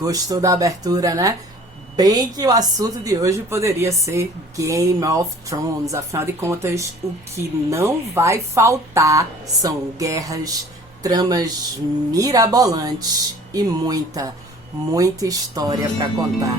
Gostou da abertura, né? Bem que o assunto de hoje poderia ser Game of Thrones. Afinal de contas, o que não vai faltar são guerras, tramas mirabolantes e muita história para contar.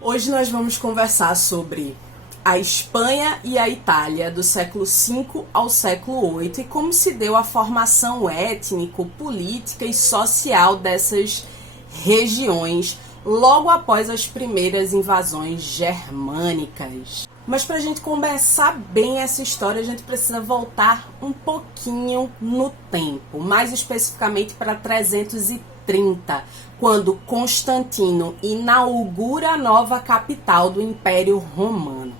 Hoje nós vamos conversar sobre a Espanha e a Itália do século V ao século VIII e como se deu a formação étnico, política e social dessas regiões logo após as primeiras invasões germânicas. Mas para a gente começar bem essa história, a gente precisa voltar um pouquinho no tempo, mais especificamente para 330, quando Constantino inaugura a nova capital do Império Romano.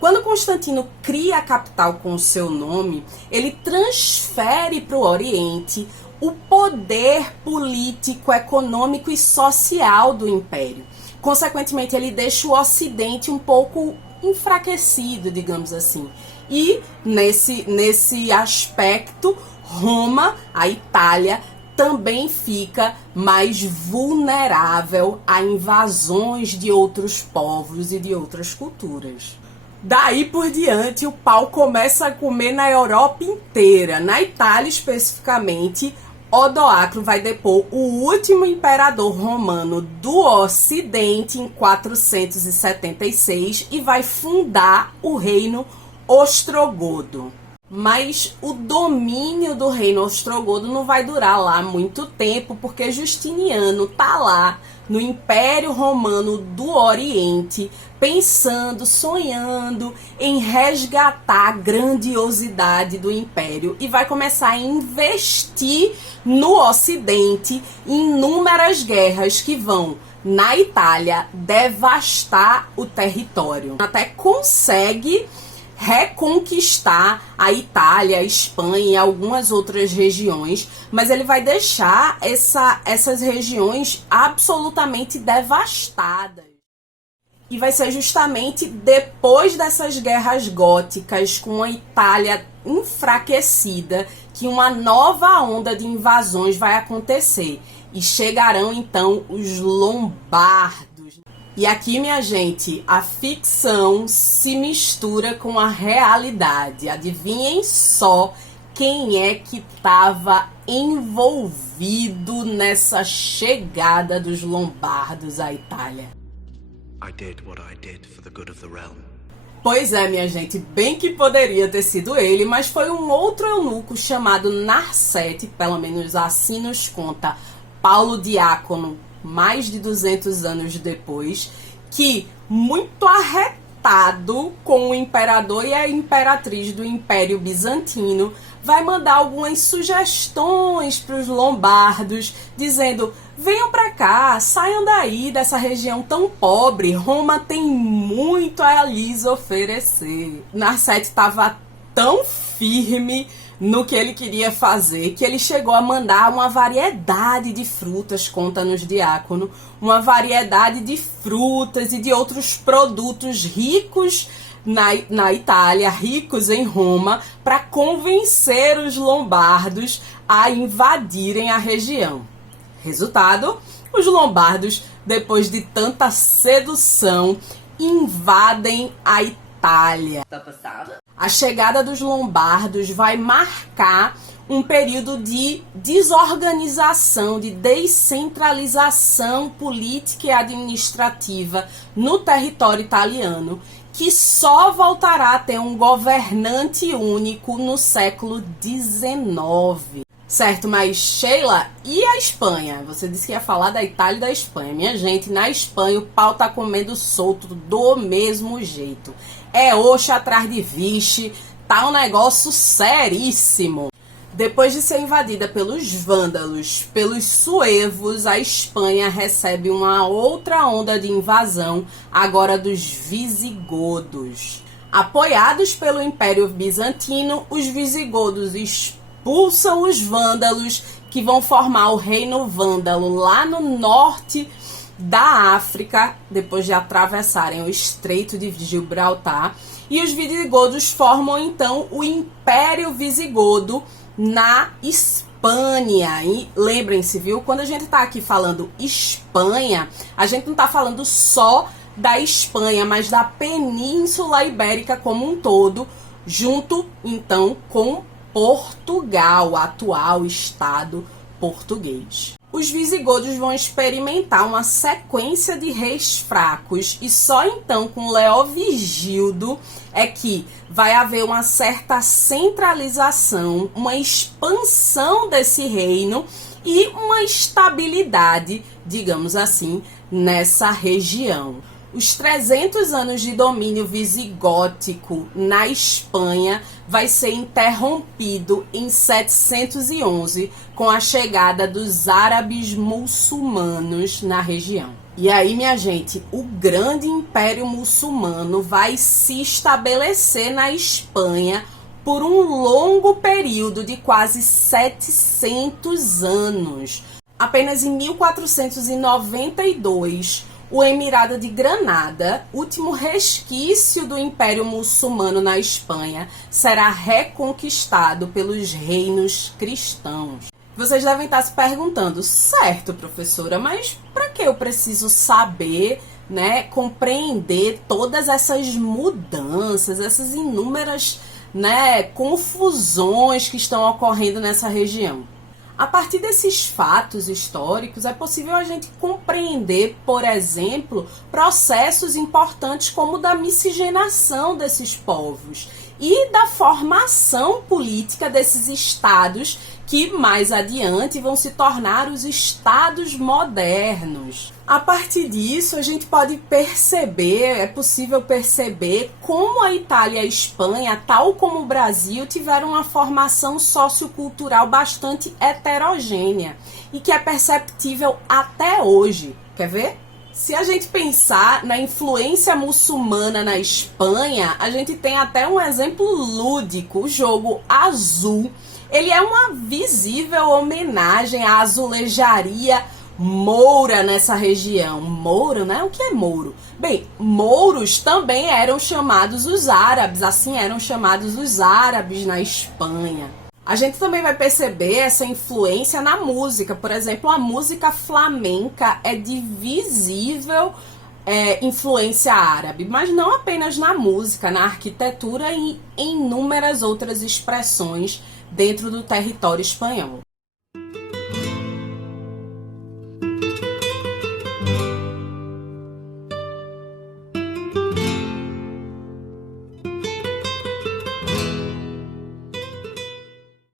Quando Constantino cria a capital com o seu nome, ele transfere para o Oriente o poder político, econômico e social do Império. Consequentemente, ele deixa o Ocidente um pouco enfraquecido, digamos assim. E nesse aspecto, Roma, a Itália, também fica mais vulnerável a invasões de outros povos e de outras culturas. Daí por diante, o pau começa a comer na Europa inteira. Na Itália, especificamente, Odoacro vai depor o último imperador romano do Ocidente em 476 e vai fundar o reino ostrogodo. Mas o domínio do reino ostrogodo não vai durar lá muito tempo, porque Justiniano tá lá no Império Romano do Oriente, pensando, sonhando em resgatar a grandiosidade do Império e vai começar a investir no Ocidente em inúmeras guerras que vão, na Itália, devastar o território. Até consegue reconquistar a Itália, a Espanha e algumas outras regiões, mas ele vai deixar essas regiões absolutamente devastadas. E vai ser justamente depois dessas guerras góticas, com a Itália enfraquecida, que uma nova onda de invasões vai acontecer. E chegarão então os lombardos. E aqui, minha gente, a ficção se mistura com a realidade. Adivinhem só quem é que estava envolvido nessa chegada dos lombardos à Itália. I did what I did for the good of the realm. Pois é, minha gente, bem que poderia ter sido ele, mas foi um outro eunuco chamado Narsete, pelo menos assim nos conta Paulo Diácono, mais de 200 anos depois, que, muito arretado com o imperador e a imperatriz do Império Bizantino, vai mandar algumas sugestões para os lombardos, dizendo: venham para cá, saiam daí dessa região tão pobre, Roma tem muito a lhes oferecer. Narsete estava tão firme no que ele queria fazer, que ele chegou a mandar uma variedade de frutas, conta-nos Diácono, uma variedade de frutas e de outros produtos ricos na Itália, ricos em Roma, para convencer os lombardos a invadirem a região. Resultado, os lombardos, depois de tanta sedução, invadem a Itália. Tá passada? A chegada dos lombardos vai marcar um período de desorganização, de descentralização política e administrativa no território italiano, que só voltará a ter um governante único no século XIX. Certo, mas Sheila, e a Espanha? Você disse que ia falar da Itália e da Espanha. Minha gente, na Espanha o pau tá comendo solto do mesmo jeito. É oxe atrás de vixe, tá um negócio seríssimo. Depois de ser invadida pelos vândalos, pelos suevos, a Espanha recebe uma outra onda de invasão, agora dos visigodos. Apoiados pelo Império Bizantino, os visigodos expulsam os vândalos, que vão formar o Reino Vândalo lá no norte da África, depois de atravessarem o Estreito de Gibraltar, E os visigodos formam então o Império Visigodo na Espanha. E lembrem-se, viu? Quando a gente tá aqui falando Espanha, a gente não tá falando só da Espanha, mas da Península Ibérica como um todo, junto então com Portugal, o atual Estado português. Os visigodos vão experimentar uma sequência de reis fracos e só então com Leovigildo é que vai haver uma certa centralização, uma expansão desse reino e uma estabilidade, digamos assim, nessa região. Os 300 anos de domínio visigótico na Espanha vai ser interrompido em 711 com a chegada dos árabes muçulmanos na região. E aí, minha gente, o grande império muçulmano vai se estabelecer na Espanha por um longo período de quase 700 anos. Apenas em 1492, o Emirado de Granada, último resquício do Império Muçulmano na Espanha, será reconquistado pelos reinos cristãos. Vocês devem estar se perguntando, certo, professora, mas para que eu preciso saber, compreender todas essas mudanças, essas inúmeras, confusões que estão ocorrendo nessa região? A partir desses fatos históricos, é possível a gente compreender, por exemplo, processos importantes como o da miscigenação desses povos e da formação política desses estados que mais adiante vão se tornar os estados modernos. A partir disso, a gente pode perceber, é possível perceber como a Itália e a Espanha, tal como o Brasil, tiveram uma formação sociocultural bastante heterogênea e que é perceptível até hoje. Quer ver? Se a gente pensar na influência muçulmana na Espanha, a gente tem até um exemplo lúdico, o jogo Azul. Ele é uma visível homenagem à azulejaria moura nessa região. Mouro, né? O que é mouro? Bem, mouros também eram chamados os árabes, assim eram chamados os árabes na Espanha. A gente também vai perceber essa influência na música. Por exemplo, a música flamenca é de visível influência árabe, mas não apenas na música, na arquitetura e em inúmeras outras expressões dentro do território espanhol.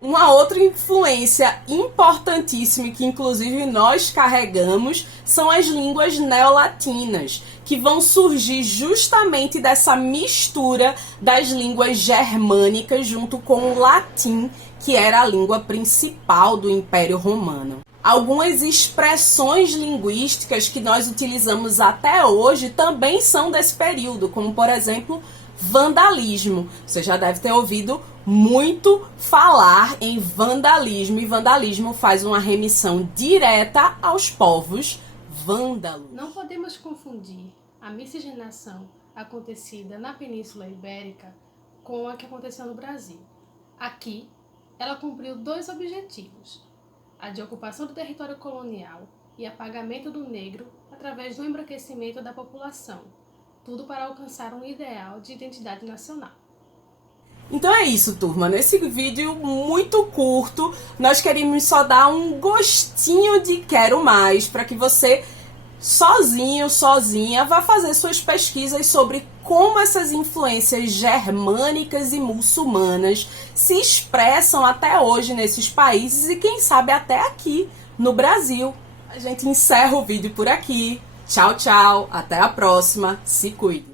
Uma outra influência importantíssima que inclusive nós carregamos são as línguas neolatinas, que vão surgir justamente dessa mistura das línguas germânicas junto com o latim, que era a língua principal do Império Romano. Algumas expressões linguísticas que nós utilizamos até hoje também são desse período, como por exemplo, vandalismo. Você já deve ter ouvido muito falar em vandalismo, e vandalismo faz uma remissão direta aos povos vândalos. Não podemos confundir a miscigenação acontecida na Península Ibérica com a que aconteceu no Brasil. Aqui, ela cumpriu dois objetivos: a de ocupação do território colonial e apagamento do negro através do embranquecimento da população, tudo para alcançar um ideal de identidade nacional. Então é isso, turma. Nesse vídeo muito curto, nós queríamos só dar um gostinho de quero mais para que você, sozinho, sozinha, vá fazer suas pesquisas sobre como essas influências germânicas e muçulmanas se expressam até hoje nesses países e quem sabe até aqui no Brasil. A gente encerra o vídeo por aqui. Tchau, tchau. Até a próxima. Se cuide.